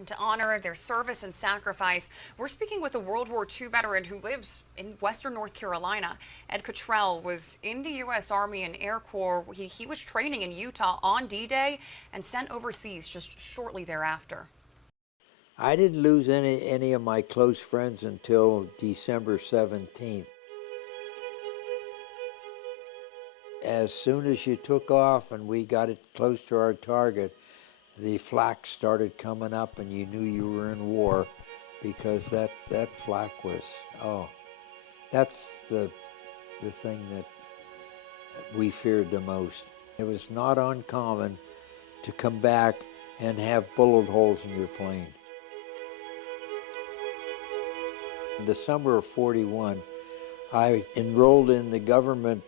And to honor their service and sacrifice, we're speaking with a World War II veteran who lives in Western North Carolina. Ed Cottrell was in the U.S. Army and Air Corps. He was training in Utah on D-Day and sent overseas just shortly thereafter. I didn't lose any of my close friends until December 17th. As soon as you took off and we got it close to our target, the flak started coming up and you knew you were in war, because that flak was, that's the thing that we feared the most. It was not uncommon to come back and have bullet holes in your plane. In the summer of '41, I enrolled in the government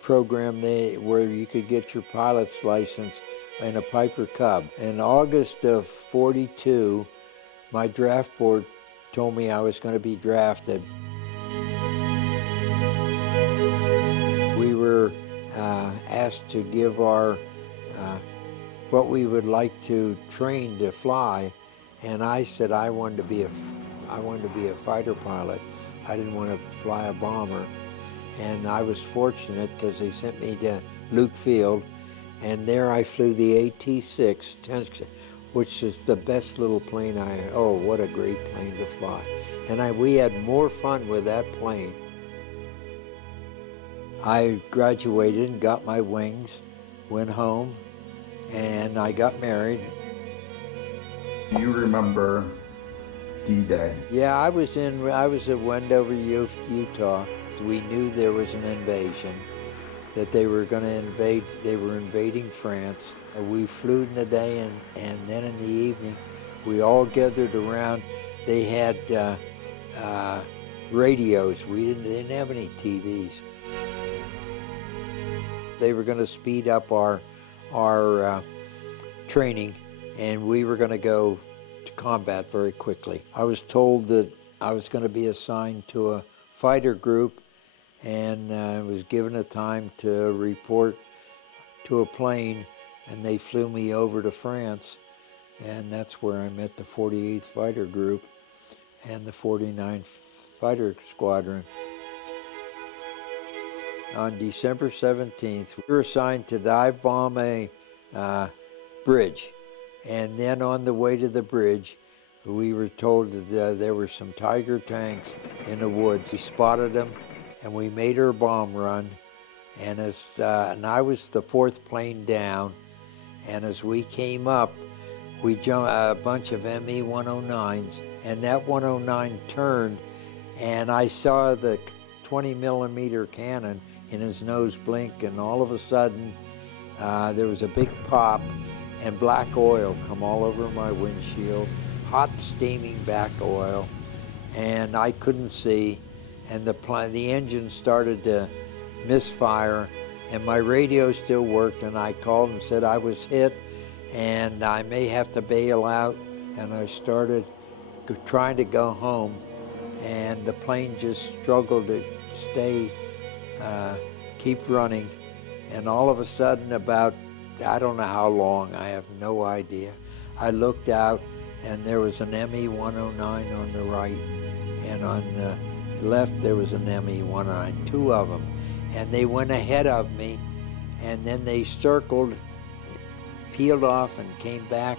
program where you could get your pilot's license in a Piper Cub. In August of '42, my draft board told me I was going to be drafted. We were asked to give our what we would like to train to fly, and I said I wanted to be a fighter pilot. I didn't want to fly a bomber. And I was fortunate because they sent me to Luke Field, and there I flew the AT-6, which is the best little plane oh, what a great plane to fly. And we had more fun with that plane. I graduated and got my wings, went home, and I got married. You remember D-Day? Yeah, I was at Wendover, Utah. We knew there was an invasion, that they were going to invade. They were invading France. We flew in the day, and then in the evening, we all gathered around. They had radios. They didn't have any TVs. They were going to speed up our training, and we were going to go to combat very quickly. I was told that I was going to be assigned to a fighter group, and I was given a time to report to a plane, and they flew me over to France, and that's where I met the 48th Fighter Group and the 49th Fighter Squadron. On December 17th, we were assigned to dive bomb a bridge, and then on the way to the bridge, we were told that there were some Tiger tanks in the woods. We spotted them, and we made our bomb run. And I was the fourth plane down. And as we came up, we jumped a bunch of ME-109s, and that 109 turned, and I saw the 20-millimeter cannon in his nose blink, and all of a sudden, there was a big pop, and black oil come all over my windshield. Hot steaming back oil, and I couldn't see, and the engine started to misfire, and my radio still worked, and I called and said I was hit and I may have to bail out, and I started trying to go home, and the plane just struggled to keep running, and all of a sudden, about, I don't know how long, I have no idea, I looked out, and there was an ME-109 on the right, and on the left there was an ME-109, two of them. And they went ahead of me, and then they circled, peeled off, and came back,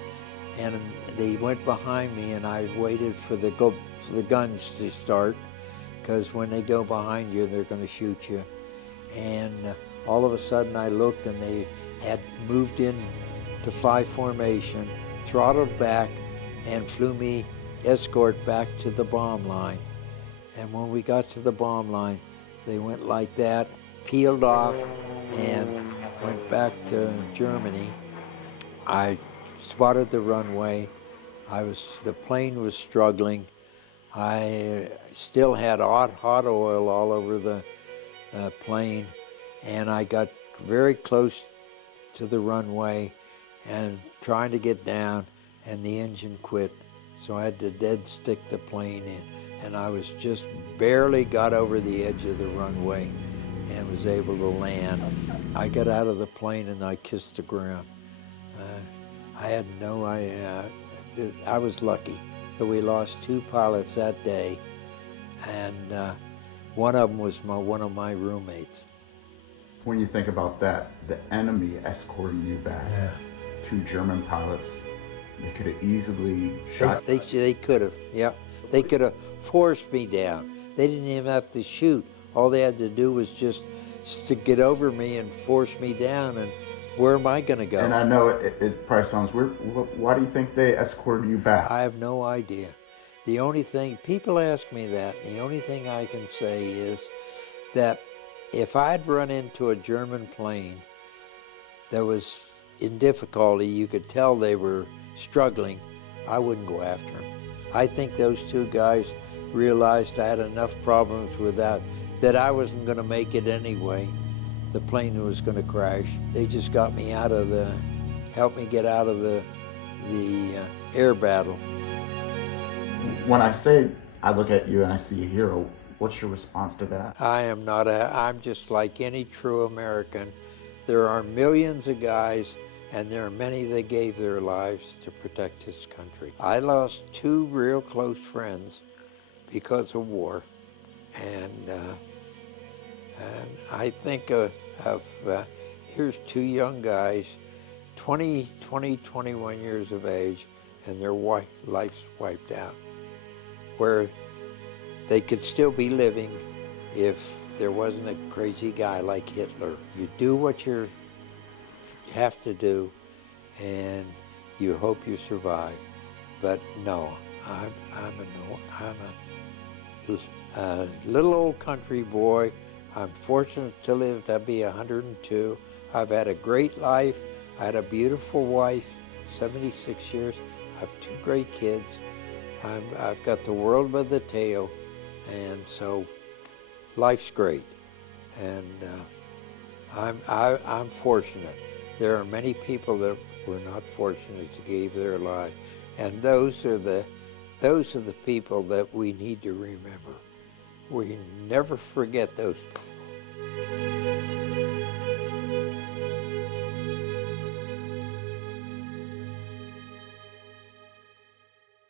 and they went behind me, and I waited for the guns to start, because when they go behind you, they're going to shoot you. And all of a sudden I looked, and they had moved in to fly formation, throttled back, and flew me escort back to the bomb line. And when we got to the bomb line, they went like that, peeled off, and went back to Germany. I spotted the runway. The plane was struggling. I still had hot oil all over the plane, and I got very close to the runway and trying to get down, and the engine quit. So I had to dead stick the plane in, and I was just barely got over the edge of the runway and was able to land. I got out of the plane and I kissed the ground. I had no idea. I was lucky. So we lost 2 pilots that day, and one of them was one of my roommates. When you think about that, the enemy escorting you back, Yeah. 2 German pilots, they could have easily shot. They could have, yeah. They could have forced me down. They didn't even have to shoot. All they had to do was just to get over me and force me down, and where am I going to go? And I know it probably sounds weird. Why do you think they escorted you back? I have no idea. The only thing, people ask me that, the only thing I can say is that if I'd run into a German plane that was in difficulty, you could tell they were struggling, I wouldn't go after them. I think those 2 guys realized I had enough problems with that I wasn't going to make it anyway. The plane was going to crash. They just got me out of helped me get out of the air battle. When I say I look at you and I see a hero, what's your response to that? I'm just like any true American. There are millions of guys, and there are many that gave their lives to protect this country. I lost 2 real close friends because of war, and I think here's 2 young guys, 21 years of age, and their life's wiped out, where they could still be living if there wasn't a crazy guy like Hitler. You do what you have to do, and you hope you survive. But no, I'm a little old country boy. I'm fortunate to live to be 102. I've had a great life. I had a beautiful wife, 76 years. I have 2 great kids. I've got the world by the tail, and so life's great. And I'm fortunate. There are many people that were not fortunate to give their life, and those are the people that we need to remember. We never forget those people.